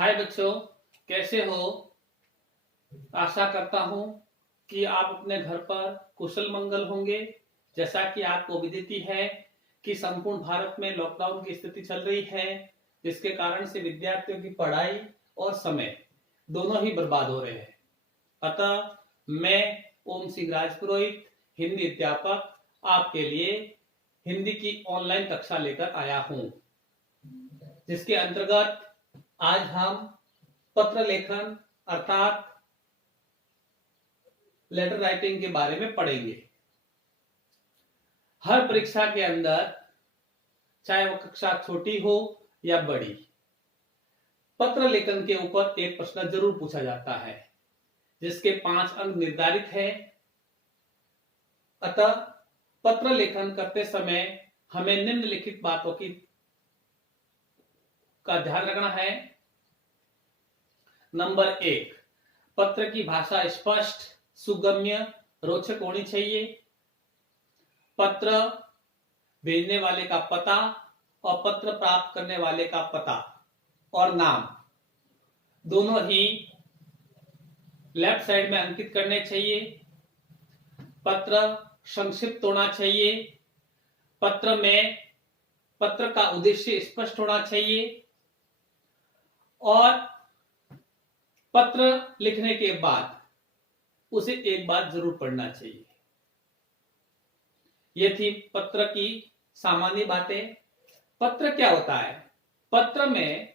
हाय बच्चों, कैसे हो। आशा करता हूं कि आप अपने घर पर कुशल मंगल होंगे। जैसा कि आपको विदित है कि संपूर्ण भारत में लॉकडाउन की स्थिति चल रही है, जिसके कारण से विद्यार्थियों की पढ़ाई और समय दोनों ही बर्बाद हो रहे हैं। अतः मैं ओम सिंह राजपुरोहित, हिंदी अध्यापक, आपके लिए हिंदी की ऑनलाइन कक्षा लेकर आया हूं, जिसके अंतर्गत आज हम पत्र लेखन अर्थात लेटर राइटिंग के बारे में पढ़ेंगे। हर परीक्षा के अंदर, चाहे वो कक्षा छोटी हो या बड़ी, पत्र लेखन के ऊपर एक प्रश्न जरूर पूछा जाता है, जिसके 5 अंक निर्धारित है। अतः पत्र लेखन करते समय हमें निम्नलिखित बातों का ध्यान रखना है। नंबर 1, पत्र की भाषा स्पष्ट, सुगम्य, रोचक होनी चाहिए। पत्र भेजने वाले का पता और पत्र प्राप्त करने वाले का पता और नाम दोनों ही लेफ्ट साइड में अंकित करने चाहिए। पत्र संक्षिप्त होना चाहिए। पत्र में पत्र का उद्देश्य स्पष्ट होना चाहिए और पत्र लिखने के बाद उसे एक बार जरूर पढ़ना चाहिए। ये थी पत्र की सामान्य बातें। पत्र क्या होता है? पत्र में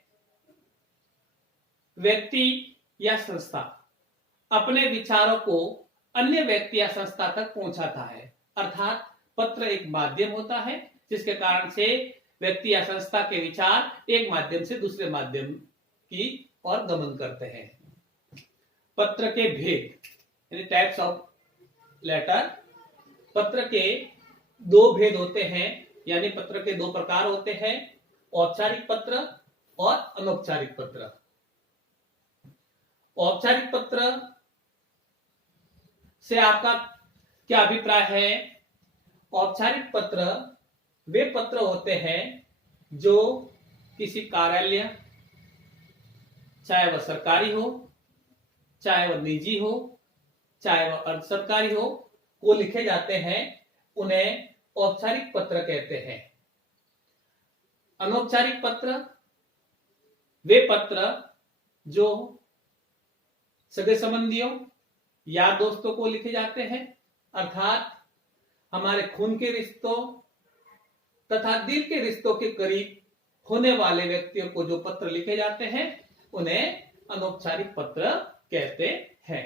व्यक्ति या संस्था अपने विचारों को अन्य व्यक्ति या संस्था तक पहुंचाता है, अर्थात पत्र एक माध्यम होता है जिसके कारण से व्यक्ति या संस्था के विचार एक माध्यम से दूसरे माध्यम की ओर गमन करते हैं। पत्र के भेद यानी टाइप्स ऑफ लेटर। पत्र के 2 भेद होते हैं, यानी पत्र के 2 प्रकार होते हैं, औपचारिक पत्र और अनौपचारिक पत्र। औपचारिक पत्र से आपका क्या अभिप्राय है? औपचारिक पत्र वे पत्र होते हैं जो किसी कार्यालय, चाहे वह सरकारी हो, चाहे वह निजी हो, चाहे वह अर्ध सरकारी हो, को लिखे जाते हैं। उन्हें औपचारिक पत्र कहते हैं। अनौपचारिक पत्र वे पत्र जो सगे संबंधियों या दोस्तों को लिखे जाते हैं, अर्थात हमारे खून के रिश्तों तथा दिल के रिश्तों के करीब होने वाले व्यक्तियों को जो पत्र लिखे जाते हैं, उन्हें अनौपचारिक पत्र कहते हैं।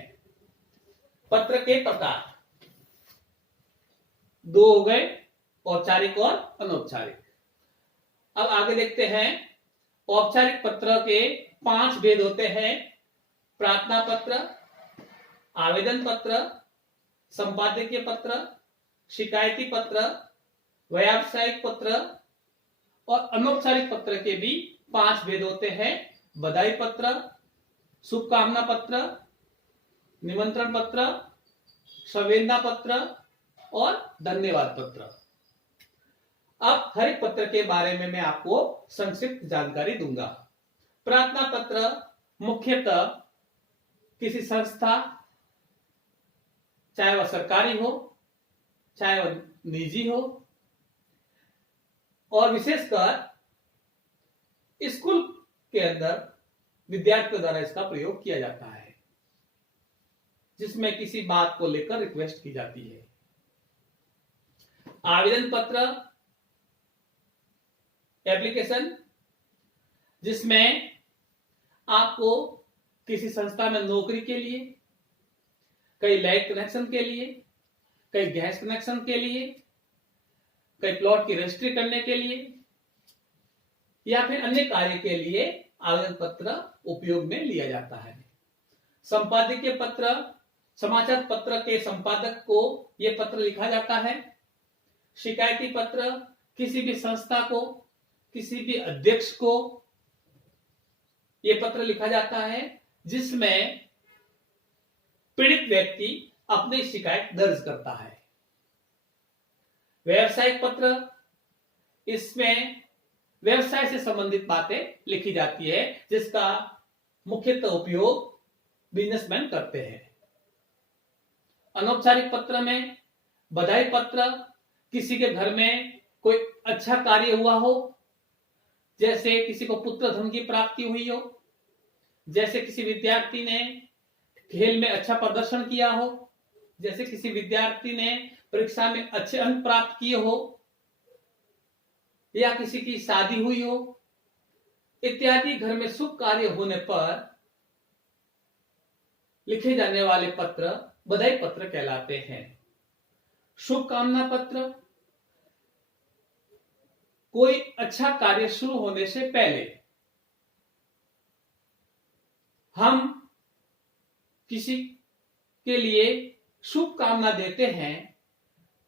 पत्र के प्रकार 2 हो गए, औपचारिक और अनौपचारिक। अब आगे देखते हैं। औपचारिक पत्र के 5 भेद होते हैं: प्रार्थना पत्र, आवेदन पत्र, संपादकीय पत्र, शिकायती पत्र, व्यावसायिक पत्र। और अनौपचारिक पत्र के भी 5 भेद होते हैं: बधाई पत्र, शुभकामना पत्र, निमंत्रण पत्र, संवेदना पत्र और धन्यवाद पत्र। अब हर एक पत्र के बारे में मैं आपको संक्षिप्त जानकारी दूंगा। प्रार्थना पत्र मुख्यतः किसी संस्था, चाहे वह सरकारी हो, चाहे वह निजी हो, और विशेषकर स्कूल के अंदर विद्यार्थियों द्वारा इसका प्रयोग किया जाता है, जिसमें किसी बात को लेकर रिक्वेस्ट की जाती है। आवेदन पत्र एप्लीकेशन, जिसमें आपको किसी संस्था में नौकरी के लिए, कई लाइट कनेक्शन के लिए, कई गैस कनेक्शन के लिए, कई प्लॉट की रजिस्ट्री करने के लिए या फिर अन्य कार्य के लिए आवेदन पत्र उपयोग में लिया जाता है। संपादकीय पत्र, समाचार पत्र के संपादक को यह पत्र लिखा जाता है। शिकायती पत्र किसी भी संस्था को, किसी भी अध्यक्ष को यह पत्र लिखा जाता है, जिसमें पीड़ित व्यक्ति अपनी शिकायत दर्ज करता है। व्यावसायिक पत्र, इसमें व्यवसाय से संबंधित बातें लिखी जाती है, जिसका मुख्यतः उपयोग बिजनेसमैन करते हैं। अनौपचारिक पत्र में बधाई पत्र, किसी के घर में कोई अच्छा कार्य हुआ हो, जैसे किसी को पुत्र धन की प्राप्ति हुई हो, जैसे किसी विद्यार्थी ने खेल में अच्छा प्रदर्शन किया हो, जैसे किसी विद्यार्थी ने परीक्षा में अच्छे अंक प्राप्त किए हो, या किसी की शादी हुई हो इत्यादि घर में शुभ कार्य होने पर लिखे जाने वाले पत्र बधाई पत्र कहलाते हैं। शुभकामना पत्र, कोई अच्छा कार्य शुरू होने से पहले हम किसी के लिए शुभकामना देते हैं,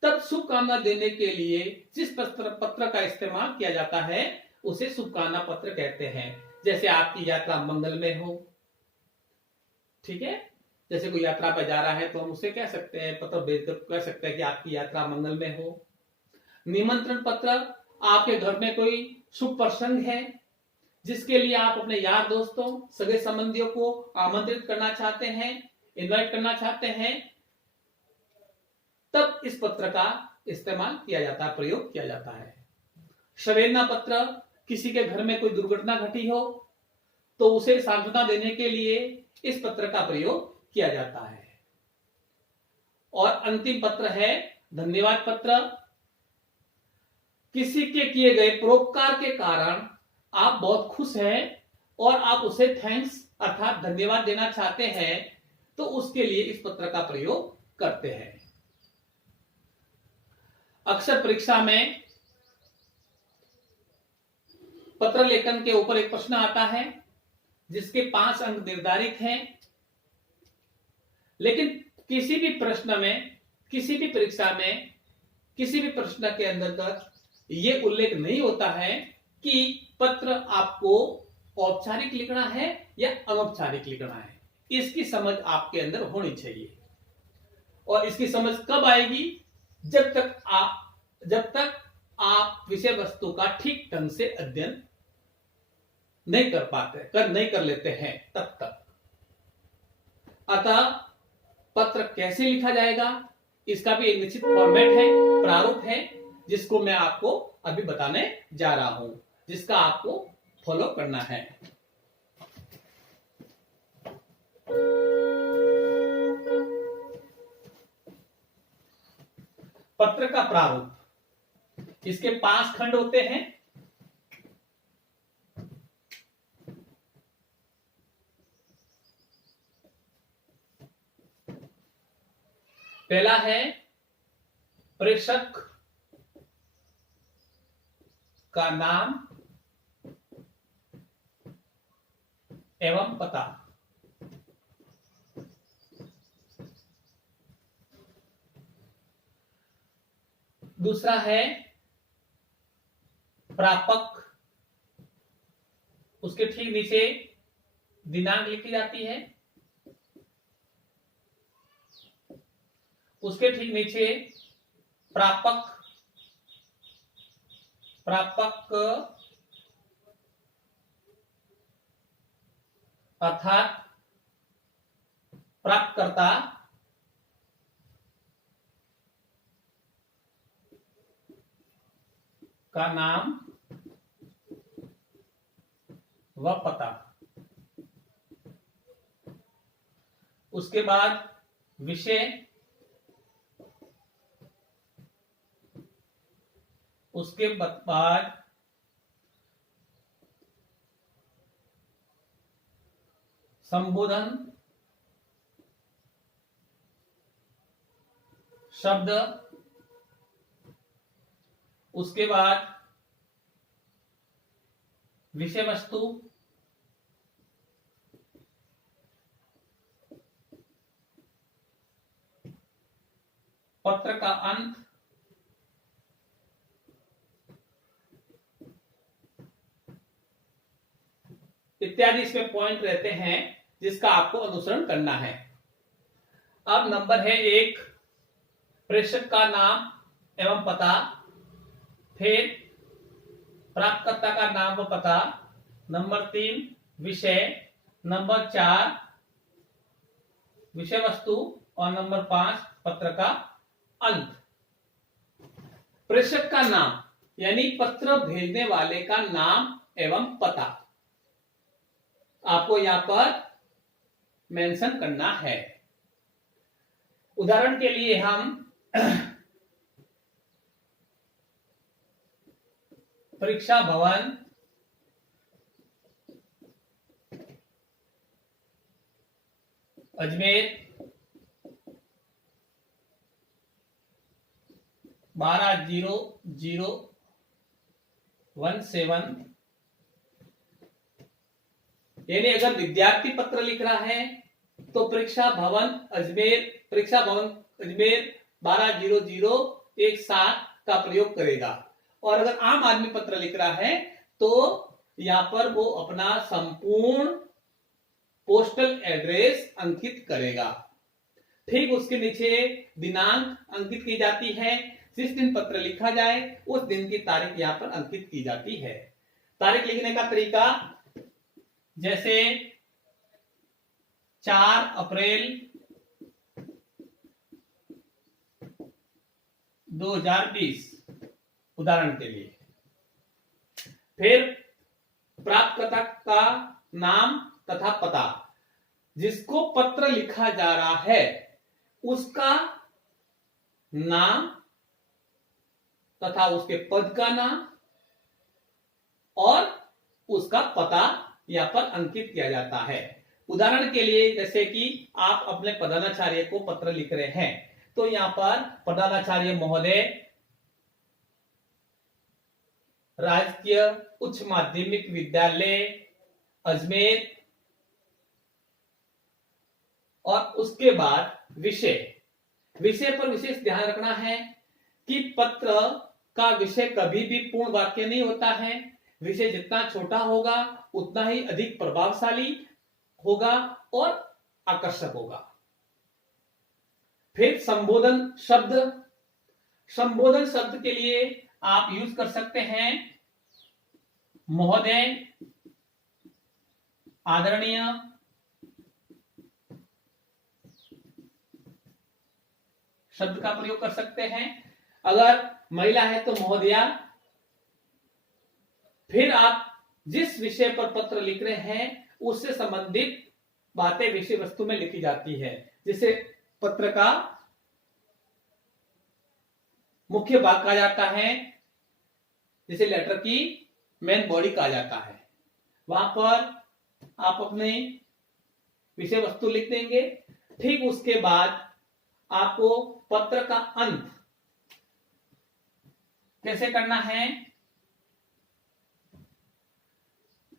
तब शुभकामना देने के लिए जिस पत्र का इस्तेमाल किया जाता है उसे शुभकामना पत्र कहते हैं। जैसे आपकी यात्रा मंगलमय हो, ठीक है, जैसे कोई यात्रा पर जा रहा है तो हम उसे कह सकते हैं, पत्र भेजकर कह सकते हैं कि आपकी यात्रा मंगलमय हो। निमंत्रण पत्र, आपके घर में कोई शुभ प्रसंग है जिसके लिए आप अपने यार दोस्तों सगे संबंधियों को आमंत्रित करना चाहते हैं, इनवाइट करना चाहते हैं, तब इस पत्र का इस्तेमाल किया जाता है, प्रयोग किया जाता है। संवेदना पत्र, किसी के घर में कोई दुर्घटना घटी हो तो उसे सांत्वना देने के लिए इस पत्र का प्रयोग किया जाता है। और अंतिम पत्र है धन्यवाद पत्र। किसी के किए गए परोपकार के कारण आप बहुत खुश हैं और आप उसे थैंक्स अर्थात धन्यवाद देना चाहते हैं, तो उसके लिए इस पत्र का प्रयोग करते हैं। अक्सर परीक्षा में पत्र लेखन के ऊपर एक प्रश्न आता है जिसके 5 अंक निर्धारित हैं, लेकिन किसी भी प्रश्न में, किसी भी परीक्षा में, किसी भी प्रश्न के अंतर्गत यह उल्लेख नहीं होता है कि पत्र आपको औपचारिक लिखना है या अनौपचारिक लिखना है। इसकी समझ आपके अंदर होनी चाहिए। और इसकी समझ कब आएगी? जब तक आप विषय वस्तु का ठीक ढंग से अध्ययन नहीं कर लेते हैं, तब तक। अतः पत्र कैसे लिखा जाएगा इसका भी एक निश्चित फॉर्मेट है, प्रारूप है, जिसको मैं आपको अभी बताने जा रहा हूं, जिसका आपको फॉलो करना है। पत्र का प्रारूप, इसके 5 खंड होते हैं। पहला है प्रेषक का नाम एवं पता। दूसरा है प्रापक, उसके ठीक नीचे दिनांक लिखी जाती है, उसके ठीक नीचे प्रापक अर्थात प्राप्तकर्ता का नाम व पता। उसके बाद विषय, उसके बाद संबोधन शब्द, उसके बाद विषय वस्तु, पत्र का अंत, इत्यादि इसमें पॉइंट रहते हैं जिसका आपको अनुसरण करना है। अब नंबर है 1 प्रेषक का नाम एवं पता, फिर प्राप्तकर्ता का नाम व पता, नंबर 3 विषय, नंबर 4 विषय वस्तु और नंबर 5 पत्र का अंत। प्रेषक का नाम यानी पत्र भेजने वाले का नाम एवं पता आपको यहां पर मेंशन करना है। उदाहरण के लिए हम परीक्षा भवन अजमेर 12/0/017 यानी अगर विद्यार्थी पत्र लिख रहा है तो परीक्षा भवन अजमेर 12/0/017 का प्रयोग करेगा। और अगर आम आदमी पत्र लिख रहा है तो यहां पर वो अपना संपूर्ण पोस्टल एड्रेस अंकित करेगा। ठीक उसके नीचे दिनांक अंकित की जाती है। जिस दिन पत्र लिखा जाए उस दिन की तारीख यहां पर अंकित की जाती है। तारीख लिखने का तरीका जैसे 4 अप्रैल 2020 उदाहरण के लिए। फिर प्राप्तकर्ता का नाम तथा पता, जिसको पत्र लिखा जा रहा है उसका नाम तथा उसके पद का नाम और उसका पता यहां पर अंकित किया जाता है। उदाहरण के लिए जैसे कि आप अपने प्रधानाचार्य को पत्र लिख रहे हैं तो यहां पर प्रधानाचार्य महोदय, राजकीय उच्च माध्यमिक विद्यालय अजमेर, और उसके बाद विषय पर विशेष ध्यान रखना है कि पत्र का विषय कभी भी पूर्ण वाक्य नहीं होता है। विषय जितना छोटा होगा उतना ही अधिक प्रभावशाली होगा और आकर्षक होगा। फिर संबोधन शब्द के लिए आप यूज कर सकते हैं महोदय, आदरणीय, शब्द का प्रयोग कर सकते हैं। अगर महिला है तो महोदया। फिर आप जिस विषय पर पत्र लिख रहे हैं उससे संबंधित बातें विषय वस्तु में लिखी जाती है, जिसे पत्र का मुख्य भाग कहा जाता है, जिसे लेटर की मेन बॉडी कहा जाता है। वहां पर आप अपने विषय वस्तु लिख देंगे। ठीक उसके बाद आपको पत्र का अंत कैसे करना है,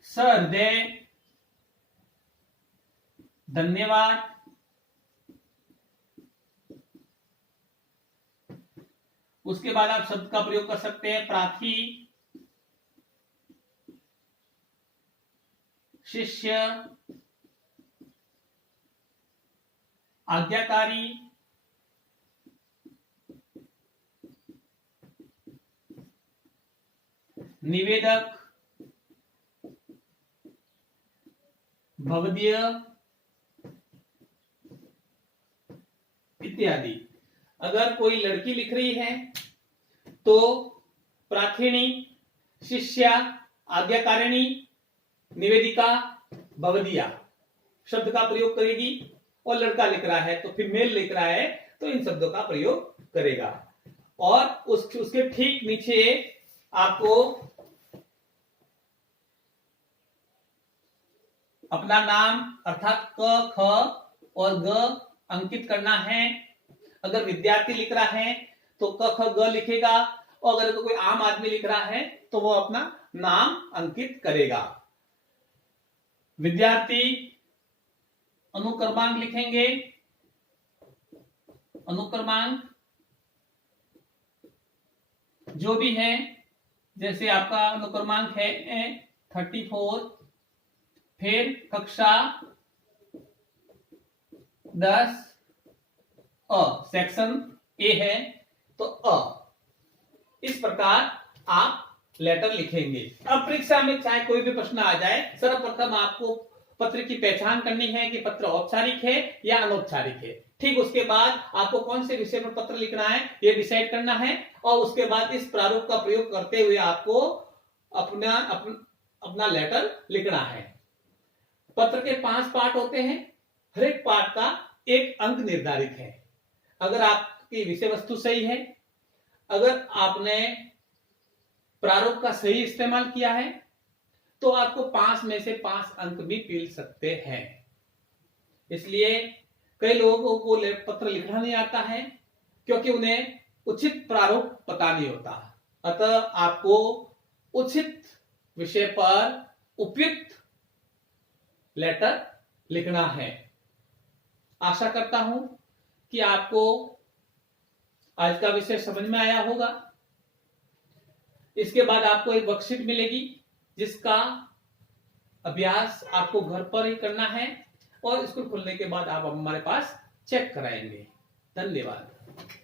सहृदय धन्यवाद, उसके बाद आप शब्द का प्रयोग कर सकते हैं प्रार्थी, शिष्य, आज्ञाकारी, निवेदक, भवदीय इत्यादि। अगर कोई लड़की लिख रही है तो प्रार्थिनी, शिष्या, आज्ञाकारिणी, निवेदिका, भवदीया शब्द का प्रयोग करेगी। और लड़का लिख रहा है तो फीमेल लिख रहा है तो इन शब्दों का प्रयोग करेगा। और उसके ठीक नीचे आपको अपना नाम अर्थात क, ख और ग अंकित करना है। अगर विद्यार्थी लिख रहा है तो क, ख, ग लिखेगा, और अगर कोई आम आदमी लिख रहा है तो वो अपना नाम अंकित करेगा। विद्यार्थी अनुक्रमांक लिखेंगे। अनुक्रमांक जो भी है, जैसे आपका अनुक्रमांक है 34, फिर कक्षा 10 सेक्शन ए है तो इस प्रकार आप लेटर लिखेंगे। अब परीक्षा में चाहे कोई भी प्रश्न आ जाए, सर्वप्रथम आपको पत्र की पहचान करनी है कि पत्र औपचारिक है या अनौपचारिक है। ठीक उसके बाद आपको कौन से विषय पर पत्र लिखना है ये डिसाइड करना है, और उसके बाद इस प्रारूप का प्रयोग करते हुए आपको अपना लेटर लिखना है। पत्र के 5 पार्ट होते हैं, हर एक पार्ट का एक अंक निर्धारित है। अगर आपकी विषय वस्तु सही है, अगर आपने प्रारूप का सही इस्तेमाल किया है, तो आपको 5 में से 5 अंक भी मिल सकते हैं। इसलिए कई लोगों को पत्र लिखना नहीं आता है क्योंकि उन्हें उचित प्रारूप पता नहीं होता। अतः आपको उचित विषय पर उपयुक्त लेटर लिखना है। आशा करता हूं कि आपको आज का विषय समझ में आया होगा। इसके बाद आपको एक वर्कशीट मिलेगी जिसका अभ्यास आपको घर पर ही करना है, और स्कूल खुलने के बाद आप हमारे पास चेक कराएंगे। धन्यवाद।